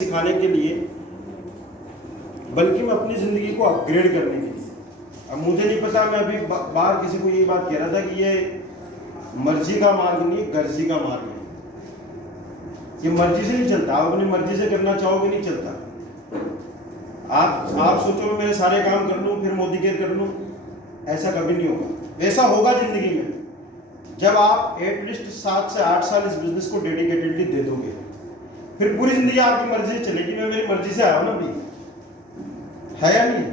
सिखाने के लिए, बल्कि मैं अपनी ज़िंदगी को अपग्रेड करने के लिए। अब मुझे नहीं पता, मैं अभी बाहर किसी को यही बात कह रहा था कि ये मर्जी का मार्ग नहीं, गर्जी का मार्ग है। ये मर्जी से नहीं चलता, आप अपनी मर्जी से करना चाहोगे नहीं चलता। आप सोचो मेरे सारे काम कर लूँ फिर मोदी केयर कर लूँ, ऐसा कभी नहीं होगा। वैसा होगा ज़िंदगी में जब आप एटलीस्ट 7 से 8 साल इस बिजनेस को डेडिकेटेडली दे दोगे, फिर पूरी जिंदगी आपकी मर्जी से चलेगी। मैं मेरी मर्जी से आया हूं ना अभी, है या नहीं?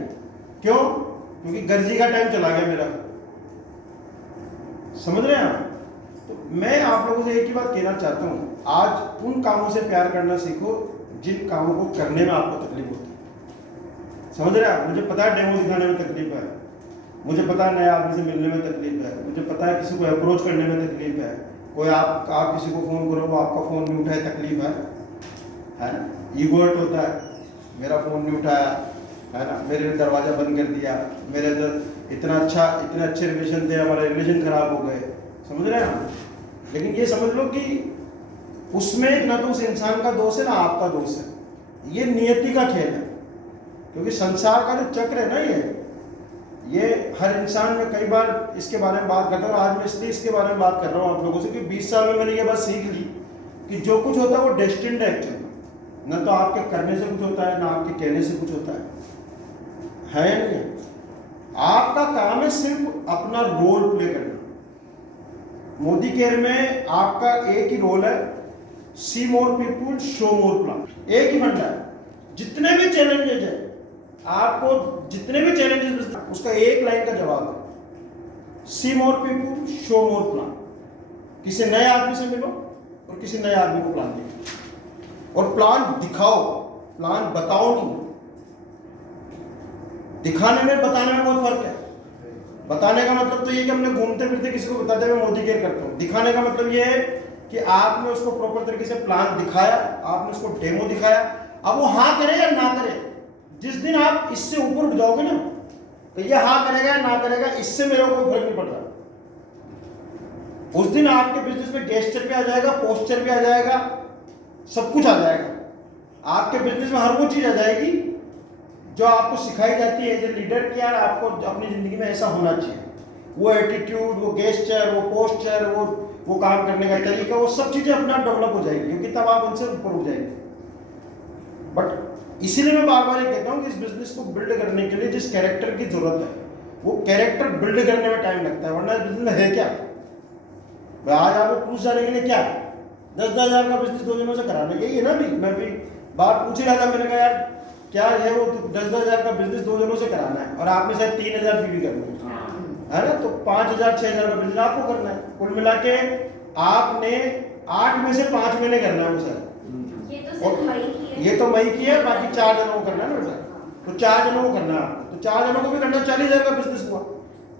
क्यों? क्योंकि गर्जी का टाइम चला गया मेरा। समझ रहे हैं आप? तो मैं आप लोगों से एक ही बात कहना चाहता हूं, आज उन कामों से प्यार करना सीखो जिन कामों को करने में आपको तकलीफ होती है। समझ रहे हैं आप? मुझे पता है डेमो दिखाने में तकलीफ है, मुझे पता है नए आदमी से मिलने में तकलीफ है, मुझे पता है किसी को अप्रोच करने में तकलीफ है, कोई आप किसी को फ़ोन करो वो आपका फ़ोन नहीं उठाए, तकलीफ है ना? ईगो हर्ट होता है, मेरा फ़ोन नहीं उठाया, है ना, मेरे ने दरवाज़ा बंद कर दिया, मेरे अंदर इतने अच्छे रिलेशन थे, हमारे रिलेशन ख़राब हो गए। समझ रहे हैं आप? लेकिन ये समझ लो कि उसमें ना तो उस इंसान का दोष है ना आपका दोष है, ये नियति का खेल है। क्योंकि संसार का जो चक्र है ना, ये हर इंसान में कई बार इसके बारे में बात करता हूँ। आज मैं इसलिए इसके बारे में बात कर रहा हूँ आप लोगों से कि 20 साल में मैंने ये बात सीख ली कि जो कुछ होता है वो डेस्टिन्ड है एक्चुअली। न तो आपके करने से कुछ होता है, ना आपके कहने से कुछ होता है या नहीं? आपका काम है सिर्फ अपना रोल प्ले करना। मोदी केयर में आपका एक ही रोल है, सी मोर पीपुल शो मोर प्लान। एक ही फंडा है, जितने भी चैलेंजेस है आपको, जितने भी चैलेंजेस, उसका एक लाइन का जवाब है, सी मोर पीपुल शो मोर प्लान। किसी नए आदमी से मिलो और किसी नए आदमी को प्लान दिखाओ, और प्लान दिखाओ, प्लान बताओ नहीं। दिखाने में बताने में बहुत फर्क है। बताने का मतलब तो ये कि हमने घूमते फिरते किसी को बताते हुए मोदी केयर करता हूँ। दिखाने का मतलब ये है कि आपने उसको प्रॉपर तरीके से प्लान दिखाया, आपने उसको डेमो दिखाया। अब वो हाँ करे या ना करे, जिस दिन आप इससे ऊपर उठ जाओगे ना, तो ये हाँ करेगा या ना करेगा इससे मेरे को कोई फर्क नहीं पड़ रहा। उस दिन आपके बिजनेस में गेस्चर पे आ जाएगा, पोस्चर पे आ जाएगा, सब कुछ आ जाएगा। आपके बिजनेस में हर वो चीज आ जाएगी जो आपको सिखाई जाती है एज ए लीडर कि यार आपको अपनी जिंदगी में ऐसा होना चाहिए। वो एटीट्यूड, वो गेस्चर, वो पोस्चर, वो काम करने का तरीका, वो सब चीजें अपने आप डेवलप हो जाएगी, क्योंकि तब आप उनसे ऊपर उठ जाएंगे। बट इसीलिए मैं बार बार ये कहता हूँ कि इस बिजनेस को बिल्ड करने के लिए जिस कैरेक्टर की जरूरत है, वो कैरेक्टर बिल्ड करने में टाइम लगता है। वरना इस बिजनेस में है क्या? आज आपको पूछ जाने के लिए क्या है? 10-10 हज़ार का बिजनेस 2 दिनों से कराना, यही है ना? भी मैं भी बात पूछ ही रहा था, मैंने कहा यार क्या है वो 10-10 हज़ार का बिजनेस 2 दिनों से कराना है, और आपने शायद 3,000 फी भी करना है ना? तो 5,000-6,000 का बिजनेस आपको करना है। कुल मिला के आपने 8 में से 5 महीने करना है वो सर। ये तो मई की है, बाकी 4 जनों को करना है ना बेटा। तो 4 जनों को करना है आपको, तो 4 जनों को भी करना। 40,000 का बिजनेस हुआ,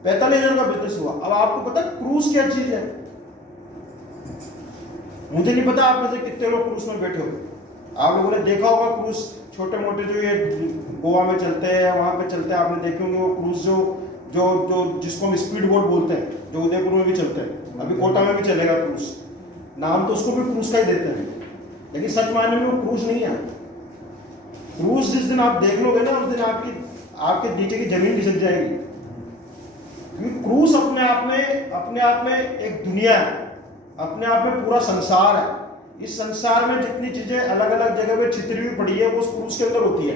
45,000 का बिजनेस हुआ। अब आपको पता क्रूज क्या चीज है? मुझे नहीं पता आप में से कितने लोग क्रूज में बैठे हो। आप लोगों ने देखा होगा क्रूज, छोटे मोटे जो ये गोवा में चलते हैं, वहां पे चलते हैं, आपने देखे होंगे वो क्रूज जो जो जो जिसको हम स्पीड बोट बोलते हैं, जो उदयपुर में भी चलते हैं, अभी कोटा में भी चलेगा क्रूज। नाम तो उसको भी क्रूज का ही देते हैं, लेकिन सच मायने में वो क्रूज नहीं है। क्रूज जिस दिन आप देख लोगे ना, उस दिन आपके नीचे की जमीन खिसक जाएगी। क्योंकि क्रूज अपने आप में एक दुनिया है, अपने आप में पूरा संसार है। इस संसार में जितनी चीजें अलग अलग जगह पे छितरी हुई पड़ी है, वो उस क्रूज के अंदर होती है।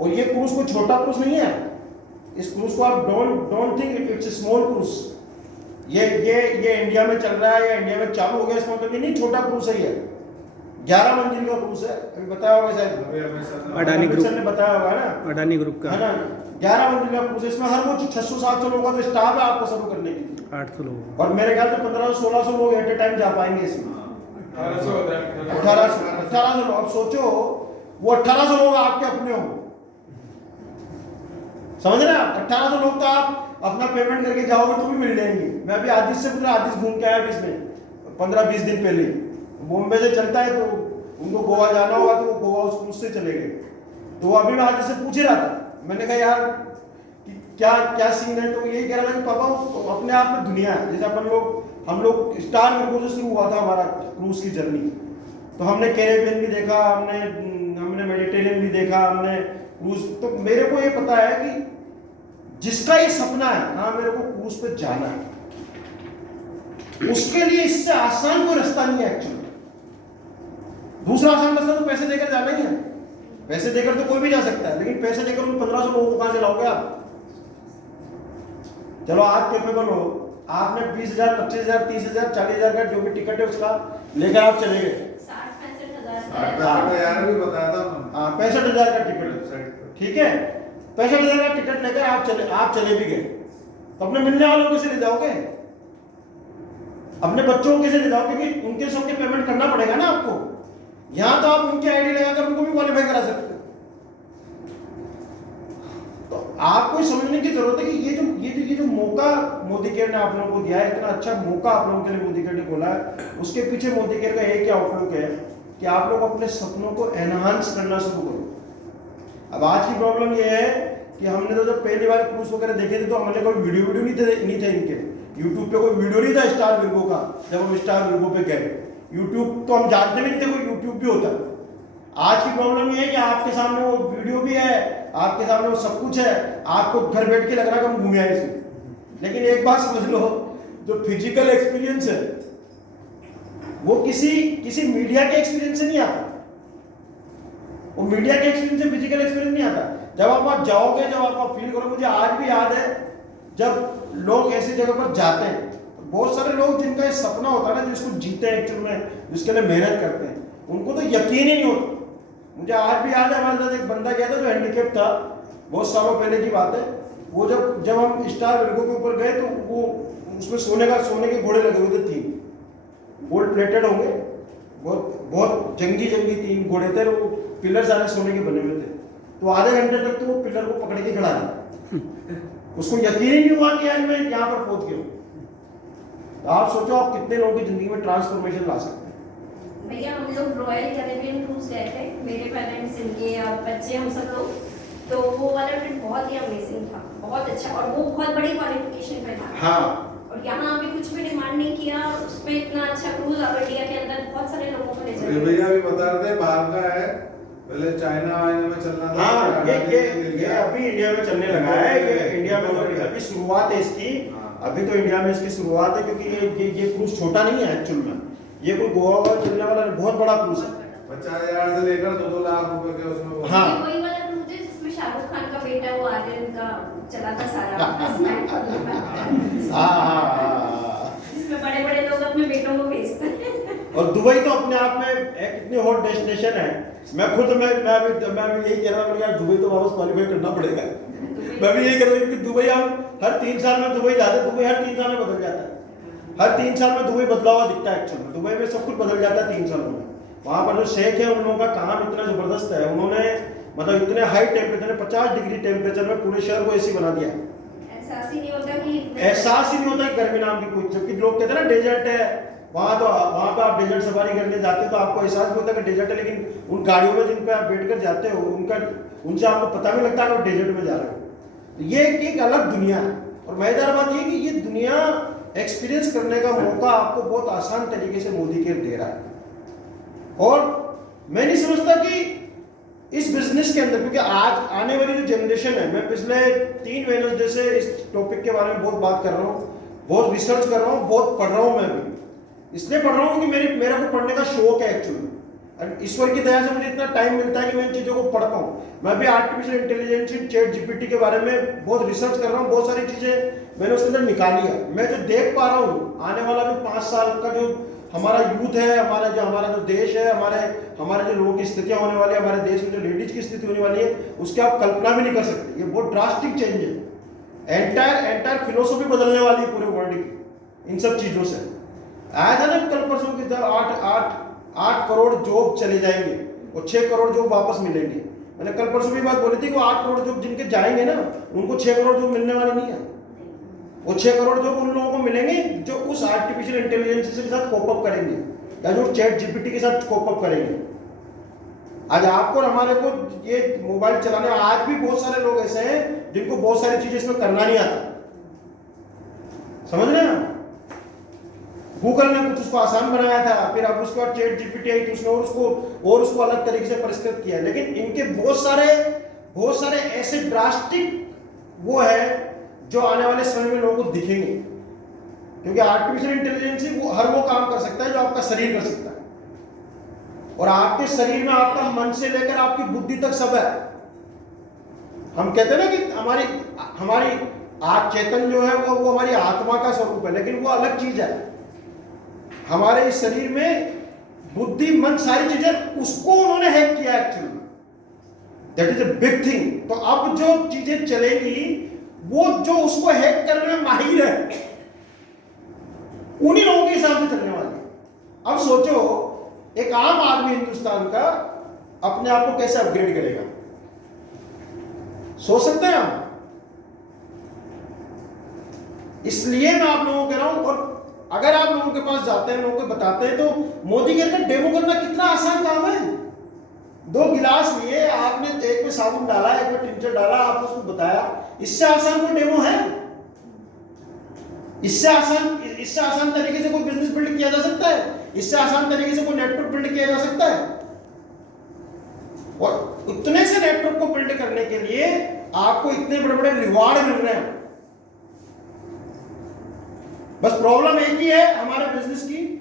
और ये क्रूज कोई छोटा क्रूज नहीं है। इस क्रूज को आप don't think it's a small cruise. ये इंडिया में चल रहा है या इंडिया में चालू हो गया, इसका मतलब ये नहीं छोटा क्रूज है। ये 11 मंजिल का क्रूज है। अभी बताया होगा शायद अडानी ग्रुप ने बताया होगा ना, अडानी ग्रुप का, है ना? 11 मंजिल का क्रूज है। इसमें हर वो 600-700 लोगों का स्टाफ है आपको सर्व करने के लिए। 800 लोग, और मेरे ख्याल से 1500-1600 लोग एट ए टाइम जा पाएंगे इसमें। 1800 लोग। अब सोचो वो 1800 लोग आपके अपने हो, समझ रहे हैं आप? 1800 लोग तो आप अपना पेमेंट करके जाओगे तो भी मिल जाएंगे। मैं अभी आदिश से पूरा आदिश घूम के आया इसमें 15-20 दिन पहले। बॉम्बे से चलता है तो उनको गोवा जाना होगा, तो वो गोवा उस क्रूज से चले गए। तो अभी मैं आदिश से पूछ ही रहा था, मैंने कहा यार कि क्या सीन है? तो यही कह रहा था कि पापा अपने आप में दुनिया है। जैसे हम लोग स्टार मेरे से शुरू हुआ था हमारा क्रूज की जर्नी, तो हमने कैरेबियन भी देखा, हमने मेडिटेरियन भी देखा हमने, क्रूज। तो मेरे को ये पता है कि जिसका ये सपना है हाँ मेरे को क्रूज पे जाना है, उसके लिए इससे आसान कोई रास्ता नहीं है एक्चुअली। दूसरा आसान रास्ता तो पैसे देकर जाना ही है, पैसे देकर तो कोई भी जा सकता है, लेकिन पैसे देकर उन 1500 लोगों को कहां से लाओगे आप? चलो आप कैपेबल हो, आपने 20,000 25,000 30,000 40,000 का जो भी टिकट है उसका लेकर आप चले गए, 60-65,000 भी बताया था। हाँ 65,000 का टिकट, ठीक है, 65,000 का टिकट लेकर आप चले भी गए, तो अपने मिलने वालों को कैसे ले जाओगे? अपने बच्चों को कैसे ले जाओगे? क्योंकि उनके सबके पेमेंट करना पड़ेगा ना आपको। यहां तो आप उनकी आईडी लगाकर उनको भी क्वालिफाई करा सकते हो। तो आपको समझने की जरूरत है कि ये जो मौका मोदी केयर ने आप लोगों को दिया है, इतना अच्छा मौका आप लोगों के लिए मोदी केयर ने खोला है, उसके पीछे मोदी केयर का एक ही आउटलुक है कि आप लोग अपने सपनों को एनहांस करना शुरू करो। अब आज की प्रॉब्लम ये है कि हमने तो जब पहली बार क्रूज वगैरह देखे थे तो हमने कोई वीडियो नहीं थे इनके, यूट्यूब पे कोई वीडियो नहीं था स्टार विर्गो का। जब हम स्टार विर्गो पे गए, यूट्यूब तो हम जानते भी नहीं थे कोई यूट्यूब भी होता है। आज की प्रॉब्लम ये है कि आपके सामने वो वीडियो भी है, आपके सामने वो सब कुछ है, आपको घर बैठ के लग रहा है कि हम घूमे आए इसमें। लेकिन एक बात समझ लो, जो फिजिकल एक्सपीरियंस है वो किसी मीडिया के एक्सपीरियंस से नहीं आता, वो मीडिया के एक्सपीरियंस से फिजिकल एक्सपीरियंस नहीं आता। जब आप वहां जाओगे, जब आप फील करोगे, मुझे आज भी याद है जब लोग ऐसी जगह पर जाते हैं, बहुत सारे लोग जिनका सपना होता है ना, जिसको जीते हैं एक्चुअल में, जिसके लिए मेहनत करते हैं, उनको तो यकीन ही नहीं होता। मुझे आज भी याद है हमारे साथ एक बंदा गया था जो हैंडीकैप था, बहुत सालों पहले की बात है। वो जब हम स्टार विर्गो के ऊपर गए तो वो उसमें सोने के घोड़े लगे हुए थे, 3 गोल्ड प्लेटेड होंगे, बहुत जंगी 3 घोड़े थे, वो पिलर सारे सोने के बने हुए थे। तो आधे घंटे तक तो वो पिलर को पकड़ के खड़ा था, उसको यकीन ही नहीं हुआ कि यार मैं यहाँ पर पहुंच गया। तो आप सोचो आप कितने लोगों की जिंदगी में ट्रांसफॉर्मेशन ला सकते हैं। भैया हम लोग रॉयल कैरेबियन क्रूज गए थे, मेरे पेरेंट्स, इनके और बच्चे, हम सब लोग। तो वो वाला ट्रिप बहुत ही अमेजिंग था, बहुत अच्छा, और वो बहुत बड़ी क्वालिफिकेशन पे था। हाँ। और यहाँ अभी कुछ भी डिमांड नहीं किया, उसमें इतना अच्छा क्रूज अब इंडिया के अंदर बहुत सारे लोगों को ले ये जाएगा। भैया भी बता रहे थे बाहर का है, पहले चाइना में चलना था। हाँ, ये अभी इंडिया में चलने लगा है, ये इंडिया में अभी शुरुआत है इसकी। अभी तो इंडिया में इसकी शुरुआत है, क्योंकि ये क्रूज छोटा नहीं है एक्चुअल में, ये कोई गोवा में चलने वाला बहुत बड़ा क्रूज है। 50,000 से लेकर 2-2 लाख रुपए के उसमें। हाँ, वही वाला क्रूज है जिसमें शाहरुख खान का बेटा वो आर्यन का चला था सारा, जिसमें बड़े लोग अपने बेटों को भेजते हैं। और दुबई तो अपने आप में एक इतनी हॉट डेस्टिनेशन है। मैं भी यही कह रहा हूँ यार, दुबई तो वापस क्वालिफाई करना पड़ेगा। मैं भी यही कह रहा हूँ कि दुबई हम हर 3 साल में दुबई जाते हैं, दुबई हर 3 साल में बदल जाता है, हर 3 साल में दुबई बदला हुआ दिखता है एक्चुअल में। दुबई में सब कुछ बदल जाता है 3 सालों में। वहाँ पर जो शेख है उन लोगों का काम इतना जबरदस्त है, उन्होंने मतलब इतने हाई टेम्परेचर में 50 डिग्री टेम्परेचर में पूरे शहर को एसी बना दिया है। एहसास ही नहीं होता कि गर्मी नाम की कोई, जबकि लोग कहते हैं ना डेजर्ट है, वहाँ पे आप डेजर्ट सफारी करने जाते हो तो आपको एहसास भी होता है कि डेजर्ट है, लेकिन उन गाड़ियों में जिन पे आप बैठ कर जाते हो उनसे आपको पता भी लगता है कि आप डेजर्ट में जा रहे हो। तो ये एक अलग दुनिया है। और मजेदार बात ये कि ये दुनिया एक्सपीरियंस करने का मौका आपको बहुत आसान तरीके से मोदी केयर दे रहा है। और मैं नहीं समझता कि इस बिजनेस के अंदर, क्योंकि आज आने वाली जो जनरेशन है, मैं पिछले 3 वेडनेसडे से इस टॉपिक के बारे में बहुत बात कर रहा हूँ, बहुत रिसर्च कर रहा हूँ, बहुत पढ़ रहा हूँ। मैं भी इसलिए पढ़ रहा हूँ कि मेरा को पढ़ने का शौक है एक्चुअली, और ईश्वर की दया से मुझे इतना टाइम मिलता है कि मैं इन चीज़ों को पढ़ पाऊँ। मैं भी आर्टिफिशियल इंटेलिजेंस, चैट जीपीटी के बारे में बहुत रिसर्च कर रहा हूँ, बहुत सारी चीज़ें मैंने उसके अंदर निकाली है। मैं जो देख पा रहा हूँ आने वाला भी 5 साल का जो हमारा यूथ है, हमारा जो देश है, हमारे जो लोगों की स्थितियाँ होने वाली है, हमारे देश में जो लेडीज की स्थिति होने वाली है, उसकी आप कल्पना भी नहीं कर सकते। ये बहुत ड्रास्टिक चेंज है, एंटायर फिलोसॉफी बदलने वाली है पूरे वर्ल्ड की इन सब चीज़ों से। आया था ना कल परसों की 8 करोड़ जॉब चले जाएंगे और 6 करोड़ जॉब वापस मिलेंगे। मैंने कल परसों भी बात बोली थी कि 8 करोड़ जॉब जिनके जाएंगे ना, उनको 6 करोड़ जॉब मिलने वाली नहीं है। वो 6 करोड़ जॉब उन लोगों को मिलेंगे जो उस आर्टिफिशियल इंटेलिजेंस के साथ कोप अप करेंगे, या जो चैट जीपीटी के साथ कोप अप करेंगे। आज आपको और हमारे को ये मोबाइल चलाने, आज भी बहुत सारे लोग ऐसे हैं जिनको बहुत सारी चीजें इसमें करना नहीं आता, समझ रहे हैं? गूगल ने कुछ उसको आसान बनाया था, फिर अब उसके बाद चैट जीपीटी आई तो उसने और उसको अलग तरीके से परिष्कृत किया। लेकिन इनके बहुत सारे ऐसे ड्रास्टिक वो है जो आने वाले समय में लोगों को दिखेंगे, क्योंकि आर्टिफिशियल इंटेलिजेंस वो हर वो काम कर सकता है जो आपका शरीर कर सकता है, और आपके शरीर में आपका मन से लेकर आपकी बुद्धि तक सब है। हम कहते हैं ना कि हमारी चेतन जो है वो हमारी आत्मा का स्वरूप है, लेकिन वो अलग चीज है। हमारे इस शरीर में बुद्धि मन सारी चीजें उसको उन्होंने हैक किया actually, that is a big thing. तो अब जो चीजें चलेंगी वो जो उसको हैक करने में माहिर है उन्हीं लोगों के हिसाब से चलने वाली है। अब सोचो एक आम आदमी हिंदुस्तान का अपने आप को कैसे अपग्रेड करेगा, सोच सकते हैं आप? इसलिए मैं आप लोगों को कह रहा हूं, और अगर आप लोगों के पास जाते हैं, लोगों को बताते हैं, तो मोदी के का डेमो करना कितना आसान काम है। 2 गिलास लिए आपने, एक में साबुन डाला, एक में टिंचर डाला, आपने उसको बताया। इससे आसान कोई डेमो है? इससे आसान तरीके से कोई बिजनेस बिल्ड किया जा सकता है? इससे आसान तरीके से कोई नेटवर्क बिल्ड किया जा सकता है? और इतने से नेटवर्क को बिल्ड करने के लिए आपको इतने बड़े बड़े रिवॉर्ड मिल रहे हैं। बस प्रॉब्लम एक ही है हमारे बिजनेस की,